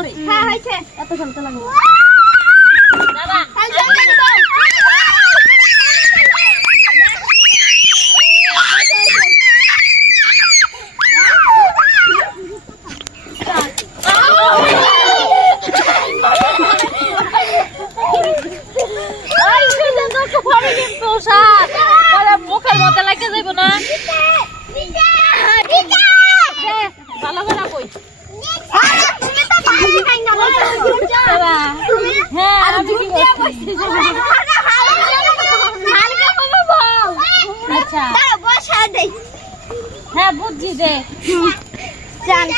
হবে। হ্যাঁ হয়েছে। এত খেলতে লাগবে বাবা মুখের মধ্যে লাগে যাইব না ভালো করে কই হ্যাঁ আমি কি করছি আচ্ছা হ্যাঁ বুঝছি যে চল